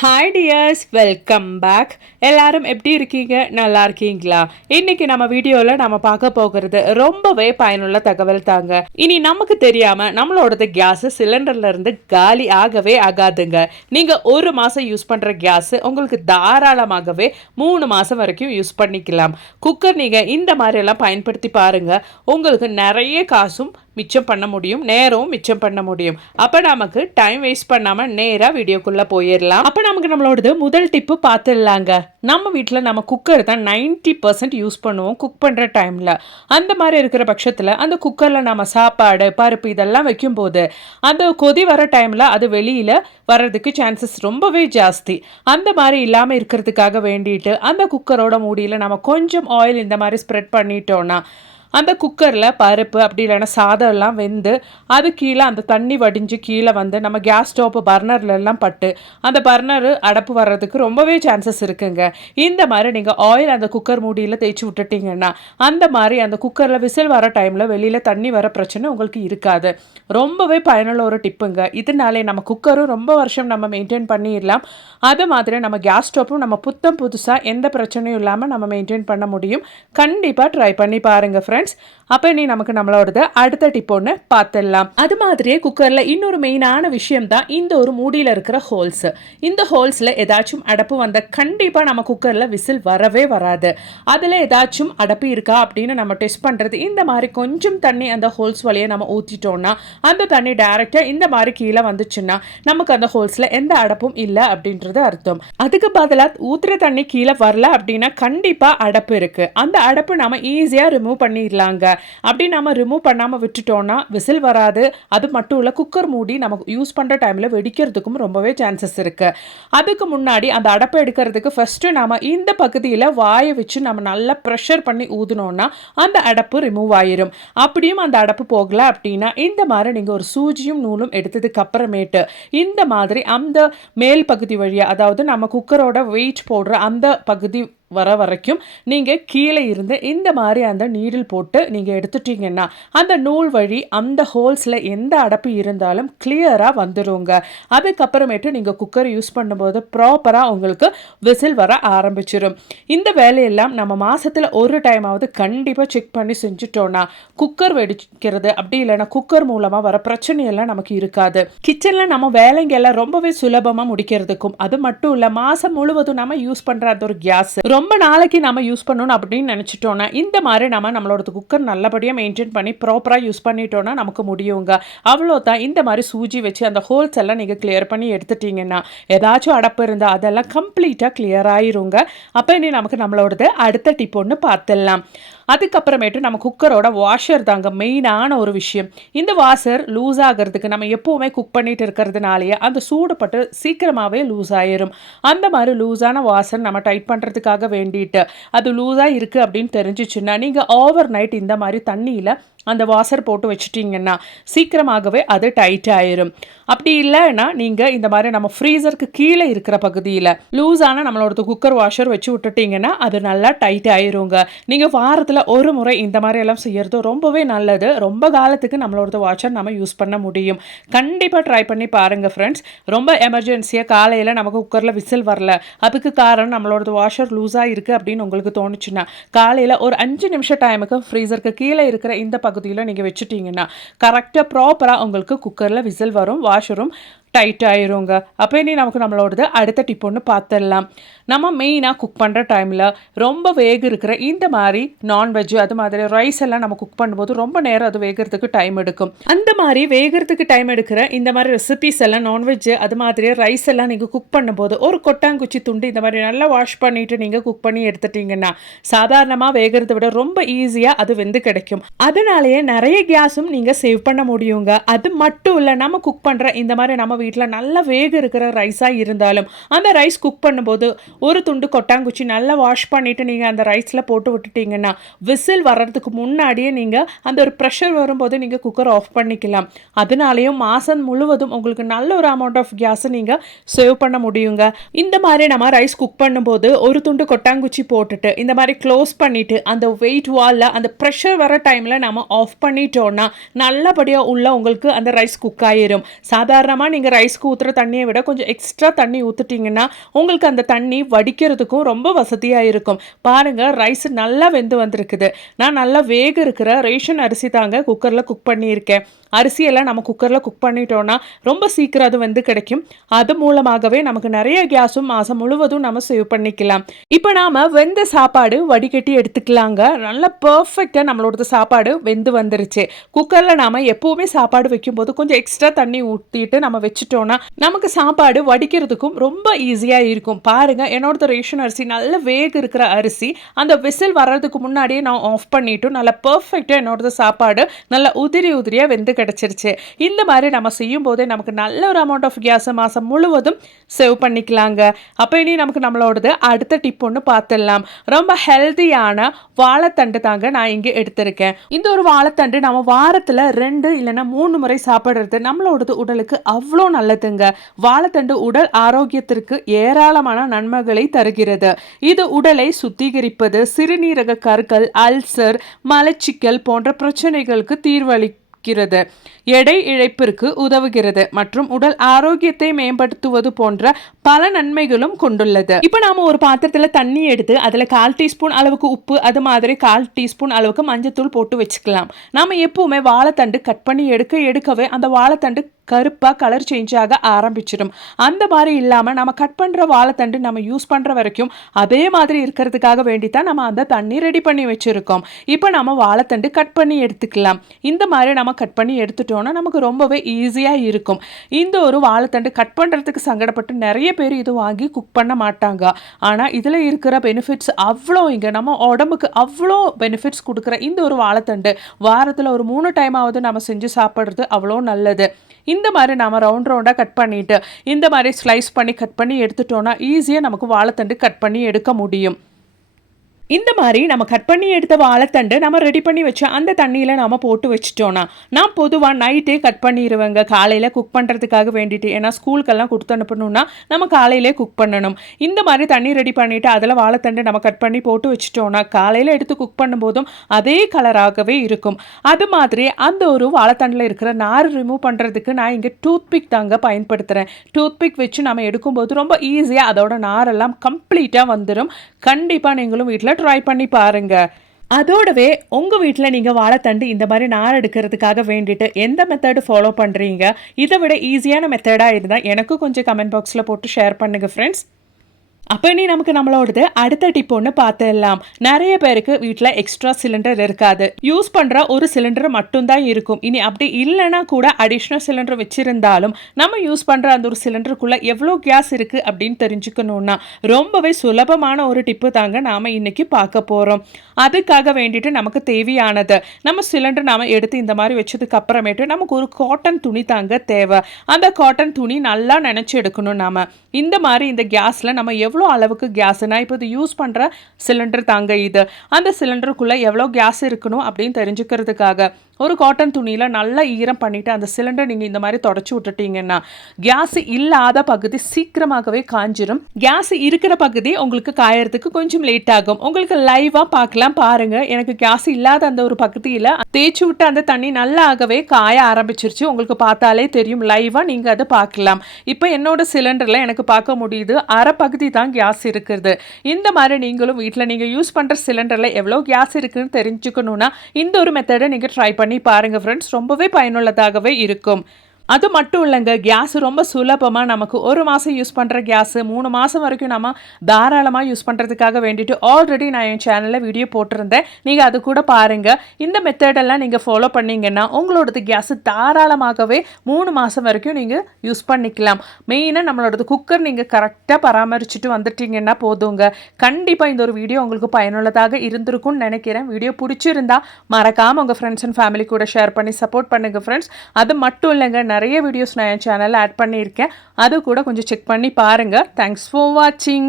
Hi tears, welcome back. எல்லாரும் எப்படி இருக்கீங்க? நல்லா இருக்கீங்களா? இன்னைக்கு நம்ம வீடியோவில் நம்ம பார்க்க போகிறது ரொம்பவே பயனுள்ள தகவல் தாங்க. இனி நமக்கு தெரியாம நம்மளோட கேஸ் சிலிண்டர்ல இருந்து காலி ஆகவே ஆகாதுங்க. நீங்க ஒரு மாசம் யூஸ் பண்ற கேஸ் உங்களுக்கு தாராளமாகவே 3 மாசம் வரைக்கும் யூஸ் பண்ணிக்கலாம். குக்கர் நீங்க இந்த மாதிரி எல்லாம் பயன்படுத்தி பாருங்க. உங்களுக்கு நிறைய காசும் மிச்சம் பண்ண முடியும், நேரம் மிச்சம் பண்ண முடியும். அப்ப நமக்கு டைம் வேஸ்ட் பண்ணாம நேரா வீடியோக்குள்ள போயிடலாம். அப்ப நமக்கு நம்மளோடது முதல் டிப்பு பார்த்துடலாங்க. நம்ம வீட்டில் நம்ம குக்கர் தான் 90% யூஸ் பண்ணுவோம் குக் பண்ணுற டைமில். அந்த மாதிரி இருக்கிற பட்சத்தில் அந்த குக்கரில் நம்ம சாப்பாடு பருப்பு இதெல்லாம் வைக்கும்போது அந்த கொதி வர டைமில் அது வெளியில் வர்றதுக்கு சான்சஸ் ரொம்பவே ஜாஸ்தி. அந்த மாதிரி இல்லாமல் இருக்கிறதுக்காக வேண்டிட்டு அந்த குக்கரோட மூடியில் நம்ம கொஞ்சம் ஆயில் இந்த மாதிரி ஸ்ப்ரெட் பண்ணிட்டோன்னா அந்த குக்கரில் பருப்பு அப்படி இல்லைன்னா சாதம் எல்லாம் வெந்து அது கீழே அந்த தண்ணி வடிஞ்சு கீழே வந்து நம்ம கேஸ் ஸ்டோப்பு பர்னர்லாம் பட்டு அந்த பர்னர் அடப்பு வர்றதுக்கு ரொம்பவே சான்சஸ் இருக்குங்க. இந்த மாதிரி நீங்கள் ஆயில் அந்த குக்கர் மூடியில் தேய்ச்சி விட்டுட்டிங்கன்னா அந்த மாதிரி அந்த குக்கரில் விசில் வர டைமில் வெளியில் தண்ணி வர பிரச்சனை உங்களுக்கு இருக்காது. ரொம்பவே பயனுள்ள ஒரு டிப்புங்க. இதனாலே நம்ம குக்கரும் ரொம்ப வருஷம் நம்ம மெயின்டைன் பண்ணிடலாம். அது மாதிரி நம்ம கேஸ் ஸ்டோப்பும் நம்ம புதுசாக எந்த பிரச்சனையும் இல்லாமல் நம்ம மெயின்டைன் பண்ண முடியும். கண்டிப்பாக ட்ரை பண்ணி பாருங்கள் ஃப்ரெண்ட்ஸ். அப்போ நீ நமக்கு நம்மளோடது அடுத்த டிப் ஒன்று பார்த்துடலாம். அது மாதிரியே குக்கரில் இன்னொரு மெயினான விஷயம் தான் இந்த ஒரு மூடியில் இருக்கிற ஹோல்ஸ். இந்த ஹோல்ஸில் ஏதாச்சும் அடப்பு வந்தால் கண்டிப்பாக நம்ம குக்கரில் விசில் வரவே வராது. அதில் ஏதாச்சும் அடப்பு இருக்கா அப்படின்னு நம்ம டெஸ்ட் பண்ணுறது இந்த மாதிரி கொஞ்சம் தண்ணி அந்த ஹோல்ஸ் வழியை நம்ம ஊற்றிட்டோம்னா அந்த தண்ணி டைரெக்டாக இந்த மாதிரி கீழே வந்துச்சுன்னா நமக்கு அந்த ஹோல்ஸில் எந்த அடப்பும் இல்லை அப்படின்றது அர்த்தம். அதுக்கு பதிலாக ஊற்றுற தண்ணி கீழே வரல அப்படின்னா கண்டிப்பாக அடப்பு இருக்குது. அந்த அடப்பு நம்ம ஈஸியாக ரிமூவ் பண்ணிடலாங்க. அப்படி நம்ம ரிமூவ் பண்ணாமல் விட்டுட்டோம்னா விசில் வராது. அது மட்டும் இல்லை, குக்கர் மூடி நம்ம யூஸ் பண்ணுற டைமில் வெடிக்கிறதுக்கும் ரொம்பவே சான்சஸ் இருக்குது. அதுக்கு முன்னாடி அந்த அடப்பை எடுக்கிறதுக்கு ஃபஸ்ட்டு நம்ம இந்த பகுதியில் வாயை வச்சு நம்ம நல்லா ப்ரெஷர் பண்ணி ஊதுனோன்னா அந்த அடப்பு ரிமூவ் ஆயிரும். அப்படியும் அந்த அடப்பு போகல அப்படின்னா இந்த மாதிரி நீங்கள் ஒரு சூஜியும் நூலும் எடுத்ததுக்கு அப்புறமேட்டு இந்த மாதிரி அந்த மேல் பகுதி வழியாக, அதாவது நம்ம குக்கரோட வெயிட் போடுற அந்த பகுதி வர வரைக்கும் நீங்கள் கீழே இருந்து இந்த மாதிரி அந்த நீடில் போட்டு நீங்கள் எடுத்துட்டீங்கன்னா அந்த நூல் வழி அந்த ஹோல்ஸில் எந்த அடப்பு இருந்தாலும் கிளியராக வந்துடுங்க. அதுக்கப்புறமேட்டு நீங்கள் குக்கர் யூஸ் பண்ணும்போது ப்ராப்பராக உங்களுக்கு விசில் வர ஆரம்பிச்சிடும். இந்த வேலையெல்லாம் நம்ம மாதத்தில் ஒரு டைமாவது கண்டிப்பாக செக் பண்ணி செஞ்சுட்டோன்னா குக்கர் வெடிக்கிறது அப்படி இல்லைன்னா குக்கர் மூலமாக வர பிரச்சனையெல்லாம் நமக்கு இருக்காது. கிச்சனில் நம்ம வேலைங்கெல்லாம் ரொம்பவே சுலபமாக முடிக்கிறதுக்கும் அது மட்டும் இல்லை, மாதம் முழுவதும் நம்ம யூஸ் பண்ணுற அந்த ஒரு கேஸ் ரொம்ப நாளைக்கு நம்ம யூஸ் பண்ணணும் அப்படின்னு நினச்சிட்டோன்னா இந்த மாதிரி நம்மளோட குக்கர் நல்லபடியாக மெயின்டைன் பண்ணி ப்ராப்பராக யூஸ் பண்ணிட்டோன்னா நமக்கு முடியுங்க. அவ்வளோதான். இந்த மாதிரி சூஜி வச்சு அந்த ஹோல்ஸ் எல்லாம் நீங்கள் கிளியர் பண்ணி எடுத்துட்டீங்கன்னா ஏதாச்சும் அடப்பு இருந்தால் அதெல்லாம் கம்ப்ளீட்டாக கிளியர் ஆயிருங்க. அப்போ இனி நமக்கு நம்மளோடது அடுத்த டிப் ஒன்று பார்த்துடலாம். அதுக்கப்புறமேட்டு நம்ம குக்கரோட வாஷர் தாங்க மெயினான ஒரு விஷயம். இந்த வாஷர் லூஸ் ஆகிறதுக்கு நம்ம எப்போவுமே குக் பண்ணிட்டு இருக்கிறதுனாலேயே அந்த சூடுபட்டு சீக்கிரமாகவே லூஸ் ஆயிரும். அந்த மாதிரி லூஸான வாஷர் நம்ம டைட் பண்ணுறதுக்காக வேண்டிட்டு அது லூஸாக இருக்குது அப்படின்னு தெரிஞ்சிச்சுன்னா நீங்கள் ஓவர் நைட் இந்த மாதிரி தண்ணியில் அந்த வாஷர் போட்டு வச்சுட்டிங்கன்னா சீக்கிரமாகவே அது டைட் ஆயிரும். அப்படி இல்லைன்னா நீங்கள் இந்த மாதிரி நம்ம ஃப்ரீசருக்கு கீழே இருக்கிற பகுதியில் லூஸான நம்மளோட குக்கர் வாஷர் வச்சு விட்டுட்டிங்கன்னா அது நல்லா டைட் ஆயிருங்க. நீங்கள் வாரத்தில் ஒரு முறை இந்த மாதிரி எல்லாம் செய்யறது ரொம்பவே நல்லது. ரொம்ப காலத்துக்கு நம்மளோட வாஷர் நம்ம யூஸ் பண்ண முடியும். கண்டிப்பாக ட்ரை பண்ணி பாருங்கள் ஃப்ரெண்ட்ஸ். ரொம்ப எமர்ஜென்சியாக காலையில் நமக்கு குக்கரில் விசில் வரல, அதுக்கு காரணம் நம்மளோட வாஷர் லூஸாக இருக்குது அப்படின்னு உங்களுக்கு தோணுச்சுன்னா காலையில் ஒரு 5 நிமிஷம் டைமுக்கு ஃப்ரீசருக்கு கீழே இருக்கிற இந்த பகுதியில் நீங்கள் வச்சுட்டிங்கன்னா கரெக்டாக ப்ராப்பராக உங்களுக்கு குக்கரில் விசில் வரும், வாஷரும் டைட் ஆயிருங்க. அப்போ இனி நமக்கு நம்மளோடது அடுத்த டிப் ஒன்று பார்த்துடலாம். நம்ம மெயினாக குக் பண்ணுற டைமில் ரொம்ப வேக இருக்கிற இந்த மாதிரி நான்வெஜ் அது மாதிரி ரைஸ் எல்லாம் நம்ம குக் பண்ணும்போது ரொம்ப நேரம் அது வேகிறதுக்கு டைம் எடுக்கும். அந்த மாதிரி வேகிறதுக்கு டைம் எடுக்கிற இந்த மாதிரி ரெசிபிஸ் எல்லாம் நான்வெஜ் அது மாதிரி ரைஸ் எல்லாம் நீங்கள் குக் பண்ணும்போது ஒரு கொட்டாங்குச்சி துண்டு இந்த மாதிரி நல்லா வாஷ் பண்ணிவிட்டு நீங்கள் குக் பண்ணி எடுத்துட்டிங்கன்னா சாதாரணமாக வேகிறத விட ரொம்ப ஈஸியாக அது வெந்து கிடைக்கும். அதனாலேயே நிறைய கேஸும் நீங்கள் சேவ் பண்ண முடியுங்க. அது மட்டும் இல்லை, நம்ம குக் பண்ணுற இந்த மாதிரி நம்ம வீட்டில் நல்லா வேக இருக்கிற ரைஸாக இருந்தாலும் அந்த ரைஸ் குக் பண்ணும்போது ஒரு துண்டு கொட்டாங்குச்சி நல்லா வாஷ் பண்ணிவிட்டு நீங்கள் அந்த ரைஸில் போட்டு விட்டுட்டிங்கன்னா விசில் வர்றதுக்கு முன்னாடியே நீங்கள் அந்த ஒரு ப்ரெஷர் வரும்போது நீங்கள் குக்கர் ஆஃப் பண்ணிக்கலாம். அதனாலேயும் மாதம் முழுவதும் உங்களுக்கு நல்ல ஒரு அமௌண்ட் ஆஃப் கேஸை நீங்கள் சேவ் பண்ண முடியுங்க. இந்த மாதிரி நம்ம ரைஸ் குக் பண்ணும்போது ஒரு துண்டு கொட்டாங்குச்சி போட்டுட்டு இந்த மாதிரி க்ளோஸ் பண்ணிவிட்டு அந்த வெயிட் வாலில் அந்த ப்ரெஷர் வர டைமில் நம்ம ஆஃப் பண்ணிட்டோன்னா நல்லபடியாக உள்ள உங்களுக்கு அந்த ரைஸ் குக் ஆயிரும். சாதாரணமாக நீங்கள் ரைஸ்க்கு ஊற்றுற தண்ணியை விட கொஞ்சம் எக்ஸ்ட்ரா தண்ணி ஊற்றிட்டிங்கன்னா உங்களுக்கு அந்த தண்ணி வடிக்கிறதுக்கும் ரொம்ப வசதியாக இருக்கும். பாருங்கள், ரைஸ் நல்லா வெந்து வந்திருக்குது. நான் நல்லா வேக இருக்கிற ரேஷன் அரிசி தாங்க குக்கரில் குக் பண்ணியிருக்கேன். அரிசியெல்லாம் நம்ம குக்கரில் குக் பண்ணிட்டோன்னா ரொம்ப சீக்கிரம் அது வந்து கிடைக்கும். அது மூலமாகவே நமக்கு நிறைய கேஸும் மாதம் முழுவதும் நம்ம சேவ் பண்ணிக்கலாம். இப்போ நாம் வெந்த சாப்பாடு வடிகட்டி எடுத்துக்கலாங்க. நல்லா பர்ஃபெக்டாக நம்மளோட சாப்பாடு வெந்து வந்துருச்சு. குக்கரில் நாம் எப்போவுமே சாப்பாடு வைக்கும்போது கொஞ்சம் எக்ஸ்ட்ரா தண்ணி ஊற்றிட்டு நம்ம வச்சுட்டோன்னா நமக்கு சாப்பாடு வடிக்கிறதுக்கும் ரொம்ப ஈஸியாக இருக்கும். பாருங்கள், என்னோட ரேஷன் அரிசி நல்ல வேக இருக்கிற அரிசி. அந்த விசில் வர்றதுக்கு முன்னாடியே நான் ஆஃப் பண்ணிவிட்டு நல்லா பர்ஃபெக்டாக என்னோட சாப்பாடு நல்லா உதிரியாக வெந்து கிடச்சிருச்சு. இந்த மாதிரி நம்ம செய்யும் போதே நமக்கு நல்ல ஒரு அமௌண்ட் ஆஃப் கேஸ் மாதம் முழுவதும் சேவ் பண்ணிக்கலாங்க. அப்போ இனி நமக்கு நம்மளோடது அடுத்த டிப் ஒன்று பார்த்துடலாம். ரொம்ப ஹெல்த்தியான வாழைத்தண்டு தாங்க நான் இங்கே எடுத்திருக்கேன். இந்த ஒரு வாழைத்தண்டு நம்ம வாரத்தில் 2 இல்லைன்னா 3 முறை சாப்பிட்றது நம்மளோடது உடலுக்கு அவ்வளோ நல்லதுங்க. வாழைத்தண்டு உடல் ஆரோக்கியத்திற்கு ஏராளமான நன்மைகளை தருகிறது. இது உடலை சுத்திகரிப்பது, சிறுநீரக கற்கள், அல்சர், மலச்சிக்கல் போன்ற பிரச்சனைகளுக்கு தீர்வளிக்கிறது, எடை இழைப்பிற்கு உதவுகிறது மற்றும் உடல் ஆரோக்கியத்தை மேம்படுத்துவது போன்ற பல நன்மைகளும் கொண்டுள்ளது. இப்போ நாம ஒரு பாத்திரத்தில் தண்ணி எடுத்து அதில் 1/4 டீஸ்பூன் அளவுக்கு உப்பு, அது மாதிரி 1/4 டீஸ்பூன் அளவுக்கு மஞ்சத்தூள் போட்டு வச்சுக்கலாம். நாம எப்பவுமே வாழைத்தண்டு கட் பண்ணி எடுக்கவே அந்த வாழைத்தண்டு கருப்பாக கலர் சேஞ்ச் ஆக ஆரம்பிச்சிடும். அந்த மாதிரி இல்லாமல் நம்ம கட் பண்ணுற வாழைத்தண்டு நம்ம யூஸ் பண்ணுற வரைக்கும் அதே மாதிரி இருக்கிறதுக்காக வேண்டி தான் நம்ம அந்த தண்ணி ரெடி பண்ணி வச்சுருக்கோம். இப்போ நம்ம வாழைத்தண்டு கட் பண்ணி எடுத்துக்கலாம். இந்த மாதிரி நம்ம கட் பண்ணி எடுத்துட்டோம்னா நமக்கு ரொம்பவே ஈஸியாக இருக்கும். இந்த ஒரு வாழைத்தண்டு கட் பண்ணுறதுக்கு சங்கடப்பட்டு நிறைய பேர் இது வாங்கி குக் பண்ண மாட்டாங்க. ஆனால் இதில் இருக்கிற பெனிஃபிட்ஸ் அவ்வளோ, இங்கே நம்ம உடம்புக்கு அவ்வளோ பெனிஃபிட்ஸ் கொடுக்குற இந்த ஒரு வாழைத்தண்டு வாரத்தில் ஒரு 3 டைமாவது நம்ம செஞ்சு சாப்பிட்றது அவ்வளோ நல்லது. இந்த மாதிரி நம்ம ரவுண்டாக கட் பண்ணிவிட்டு இந்த மாதிரி ஸ்லைஸ் பண்ணி கட் பண்ணி எடுத்துட்டோன்னா ஈஸியாக நமக்கு வாழைத்தண்டு கட் பண்ணி எடுக்க முடியும். இந்த மாதிரி நம்ம கட் பண்ணி எடுத்த வாழைத்தண்டு நம்ம ரெடி பண்ணி வச்ச அந்த தண்ணியில் நம்ம போட்டு வச்சுட்டோன்னா, நான் பொதுவாக நைட்டே கட் பண்ணிடுவேங்க காலையில் குக் பண்ணுறதுக்காக வேண்டிட்டு. ஏன்னா ஸ்கூலுக்கெல்லாம் கொடுத்து அனுப்பணும்னா நம்ம காலையிலே குக் பண்ணணும். இந்த மாதிரி தண்ணி ரெடி பண்ணிவிட்டு அதில் வாழைத்தண்டு நம்ம கட் பண்ணி போட்டு வச்சுட்டோன்னா காலையில் எடுத்து குக் பண்ணும்போதும் அதே கலராகவே இருக்கும். அது மாதிரி அந்த ஒரு வாழைத்தண்டில் இருக்கிற நார் ரிமூவ் பண்ணுறதுக்கு நான் இங்கே டூத்பிக் தாங்க பயன்படுத்துகிறேன். டூத்பிக் வச்சு நம்ம எடுக்கும்போது ரொம்ப ஈஸியாக அதோட நாரெல்லாம் கம்ப்ளீட்டாக வந்துடும். கண்டிப்பாக நீங்களும் வீட்டில் ட்ரை பண்ணி பாருங்க. அதோடவே உங்கள் வீட்டில் நீங்கள் வாழைத்தண்டு இந்த மாதிரி நார் எடுக்கிறதுக்காக வேண்டிட்டு எந்த மெத்தடு ஃபாலோ பண்ணுறீங்க, இதை விட ஈஸியான மெத்தடாக இருந்தால் எனக்கு கொஞ்சம் கமெண்ட் பாக்ஸில் போட்டு ஷேர் பண்ணுங்கள் ஃப்ரெண்ட்ஸ். அப்போ நீ நமக்கு நம்மளோடது அடுத்த டிப் ஒன்று பார்த்துடலாம். நிறைய பேருக்கு வீட்டில் எக்ஸ்ட்ரா சிலிண்டர் இருக்காது, யூஸ் பண்ணுற ஒரு சிலிண்டர் மட்டும்தான் இருக்கும். இனி அப்படி இல்லைன்னா கூட அடிஷ்னல் சிலிண்டர் வச்சுருந்தாலும் நம்ம யூஸ் பண்ணுற அந்த ஒரு சிலிண்டருக்குள்ளே எவ்வளோ கேஸ் இருக்குது அப்படின்னு தெரிஞ்சுக்கணுன்னா ரொம்பவே சுலபமான ஒரு டிப்பு தாங்க நாம் இன்றைக்கி பார்க்க போகிறோம். அதுக்காக வேண்டிட்டு நமக்கு தேவையானது, நம்ம சிலிண்டர் நாம் எடுத்து இந்த மாதிரி வச்சதுக்கு அப்புறமேட்டு நமக்கு ஒரு காட்டன் துணி தாங்க தேவை. அந்த காட்டன் துணி நல்லா நினச்சி எடுக்கணும். நாம் இந்த மாதிரி இந்த கேஸில் நம்ம எவ்வளோ அளவுக்கு கேஸ்னா, இப்போ இது யூஸ் பண்ணுற சிலிண்டர் தாங்க இது. அந்த சிலிண்டருக்குள்ளே எவ்வளோ கேஸ் இருக்கணும் அப்படின்னு தெரிஞ்சுக்கிறதுக்காக ஒரு காட்டன் துணியில் நல்லா ஈரம் பண்ணிவிட்டு அந்த சிலிண்டர் நீங்கள் இந்த மாதிரி தொடச்சி விட்டுட்டீங்கன்னா கேஸ் இல்லாத பகுதி சீக்கிரமாகவே காஞ்சிரும். கேஸ் இருக்கிற பகுதி உங்களுக்கு காயறதுக்கு கொஞ்சம் லேட் ஆகும். உங்களுக்கு லைவாக பார்க்கலாம் பாருங்கள். எனக்கு கேஸ் இல்லாத அந்த ஒரு பகுதியில் தேய்ச்சி விட்டு அந்த தண்ணி நல்லாகவே காய ஆரம்பிச்சிருச்சு. உங்களுக்கு பார்த்தாலே தெரியும், லைவாக நீங்கள் அதை பார்க்கலாம். இப்போ என்னோட சிலிண்டரில் எனக்கு பார்க்க முடியுது அரை பகுதி தான் கேஸ் இருக்குது. இந்த மாதிரி நீங்களும் வீட்டில் நீங்கள் யூஸ் பண்ணுற சிலிண்டரில் எவ்வளோ கேஸ் இருக்குதுன்னு தெரிஞ்சுக்கணுன்னா இந்த ஒரு மெத்தடை நீங்கள் ட்ரை பண்ணி பாருங்க ஃப்ரெண்ட்ஸ். ரொம்பவே பயனுள்ளதாகவே இருக்கும். அது மட்டும் இல்லைங்க, கேஸ் ரொம்ப சுலபமாக நமக்கு 1 மாதம் யூஸ் பண்ணுற கேஸ் 3 மாதம் வரைக்கும் நம்ம தாராளமாக யூஸ் பண்ணுறதுக்காக வேண்டிட்டு ஆல்ரெடி நான் என் சேனலில் வீடியோ போட்டிருந்தேன். நீங்கள் அது கூட பாருங்கள். இந்த மெத்தடெல்லாம் நீங்கள் ஃபாலோ பண்ணிங்கன்னா உங்களோடது கேஸ் தாராளமாகவே 3 மாதம் வரைக்கும் நீங்கள் யூஸ் பண்ணிக்கலாம். மெயினாக நம்மளோடது குக்கர் நீங்கள் கரெக்டாக பராமரிச்சுட்டு வந்துட்டீங்கன்னா போதுங்க. கண்டிப்பாக இந்த ஒரு வீடியோ உங்களுக்கு பயனுள்ளதாக இருந்திருக்கும்னு நினைக்கிறேன். வீடியோ பிடிச்சிருந்தா மறக்காமல் உங்கள் ஃப்ரெண்ட்ஸ் அண்ட் ஃபேமிலி கூட ஷேர் பண்ணி சப்போர்ட் பண்ணுங்கள் ஃப்ரெண்ட்ஸ். அது மட்டும் இல்லைங்க, நிறைய வீடியோஸ் நான் என் சேனலில் ஆட் பண்ணியிருக்கேன். அது கூட கொஞ்சம் செக் பண்ணி பாருங்கள். தேங்க்ஸ் ஃபார் வாட்சிங்.